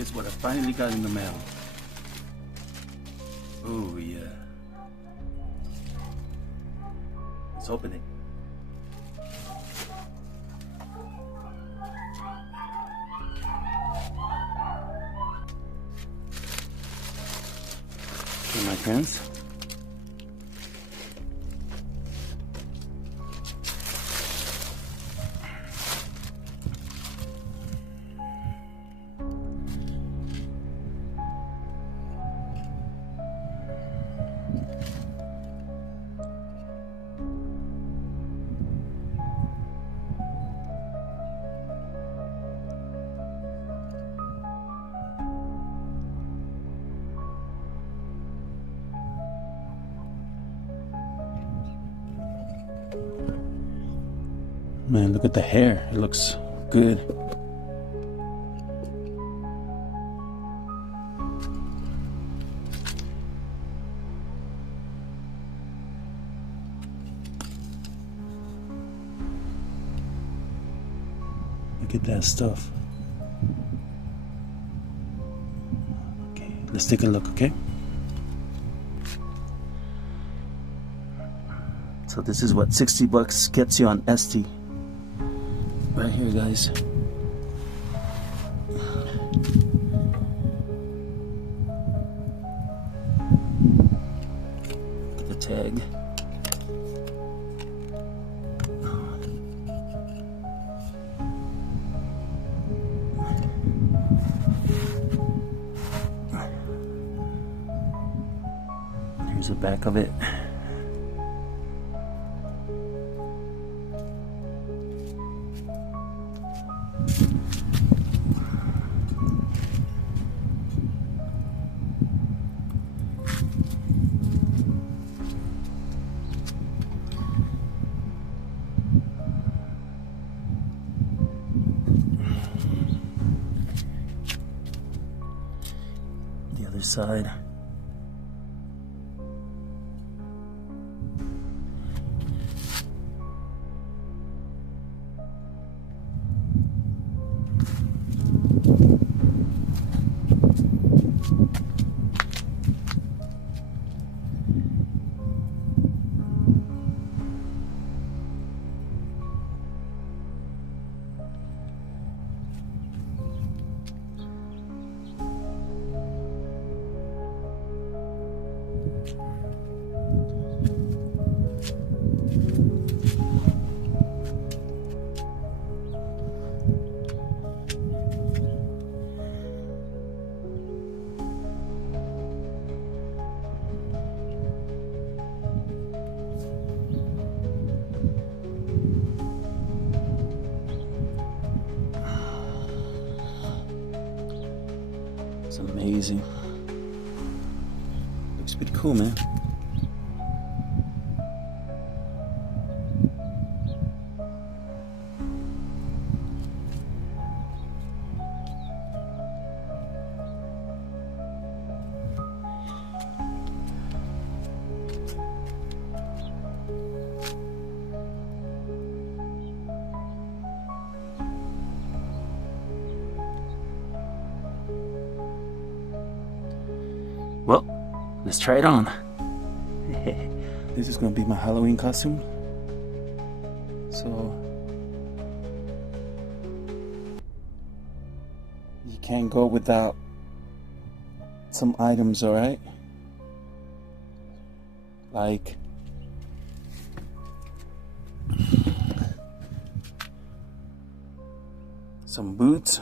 Guess what I finally got in the mail? Oh yeah. Let's open it. Okay, my friends. Man, look at the hair. It looks good. Look at that stuff. Okay, let's take a look, okay? So this is what 60 bucks gets you on Etsy. Right here, guys. The tag. Here's the back of it. The other side. It's amazing. Looks pretty cool, man. Well, let's try it on. This is gonna be my Halloween costume. So you can't go without some items, alright? Like some boots.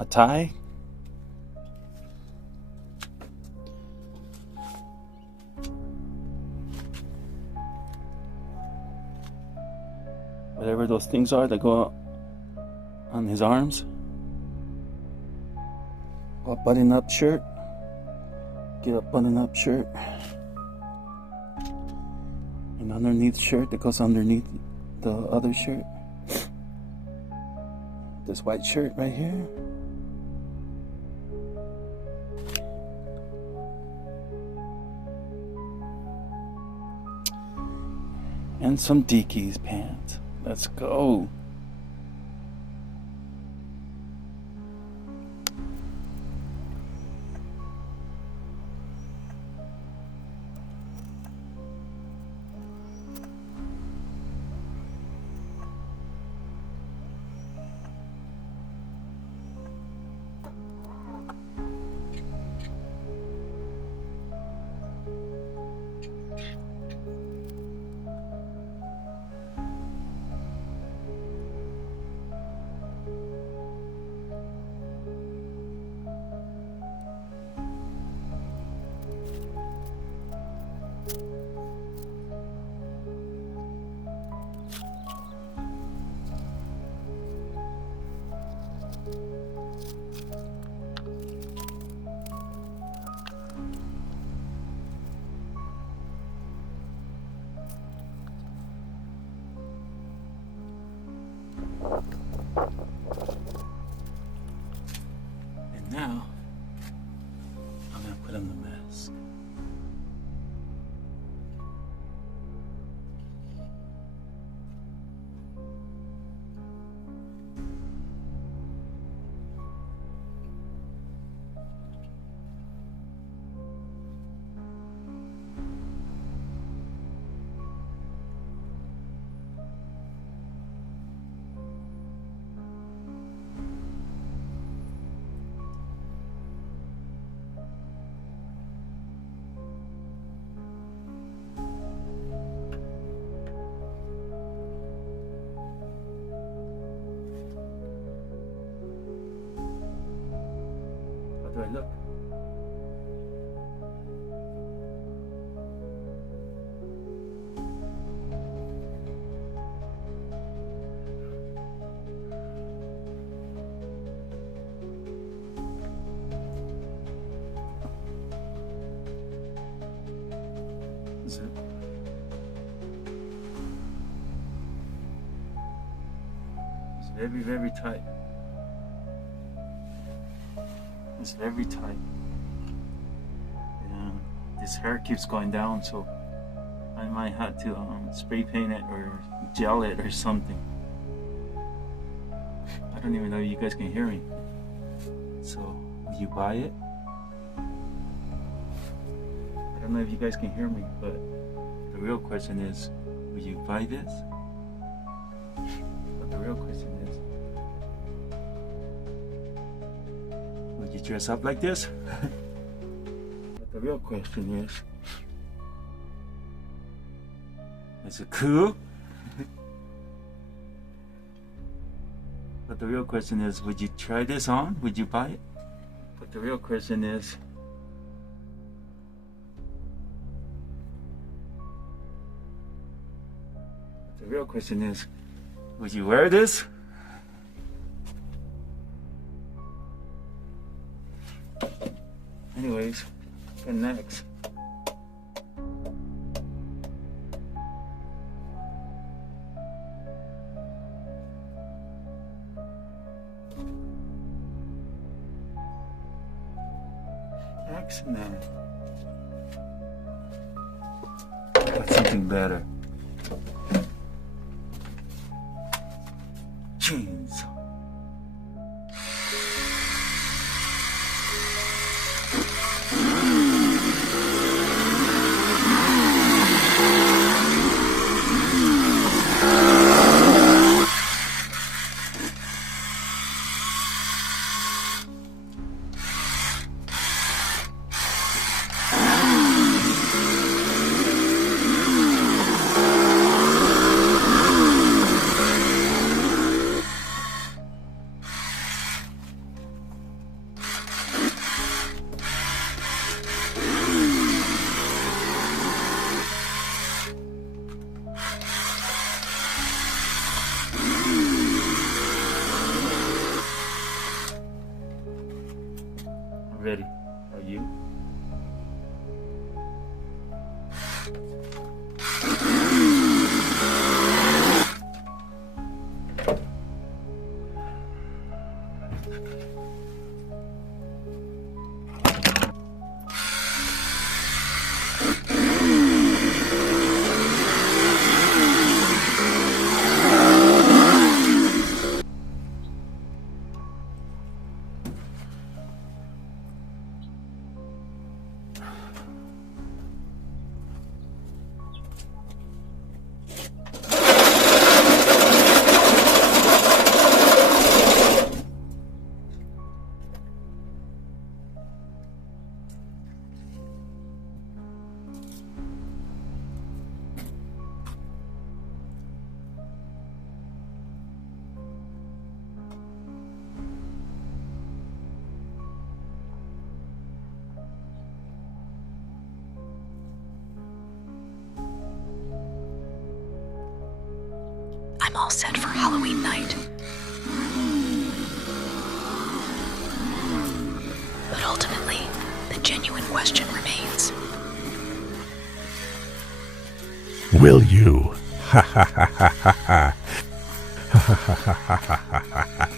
A tie. Whatever those things are that go on his arms. A button-up shirt. Get a button-up shirt. An underneath shirt that goes underneath the other shirt. This white shirt right here. and some Dickies pants. Let's go. And now, I'm gonna put on the mask. How do I look? Is it? It's very, very tight. It's very tight. Yeah, this hair keeps going down, so I might have to spray paint it or gel it or something. I don't even know if you guys can hear me. So, will you buy it? I don't know if you guys can hear me, but the real question is, will you buy this? But the real question is, would you dress up like this? But the real question is it cool? But the real question is, would you try this on? Would you buy it? But the real question is, would you wear this? Anyways, and next. Excellent. Got something better. Jeans. I'm all set for Halloween night. But ultimately, the genuine question remains. Will you? Ha ha ha ha ha ha. Ha ha ha ha ha ha ha.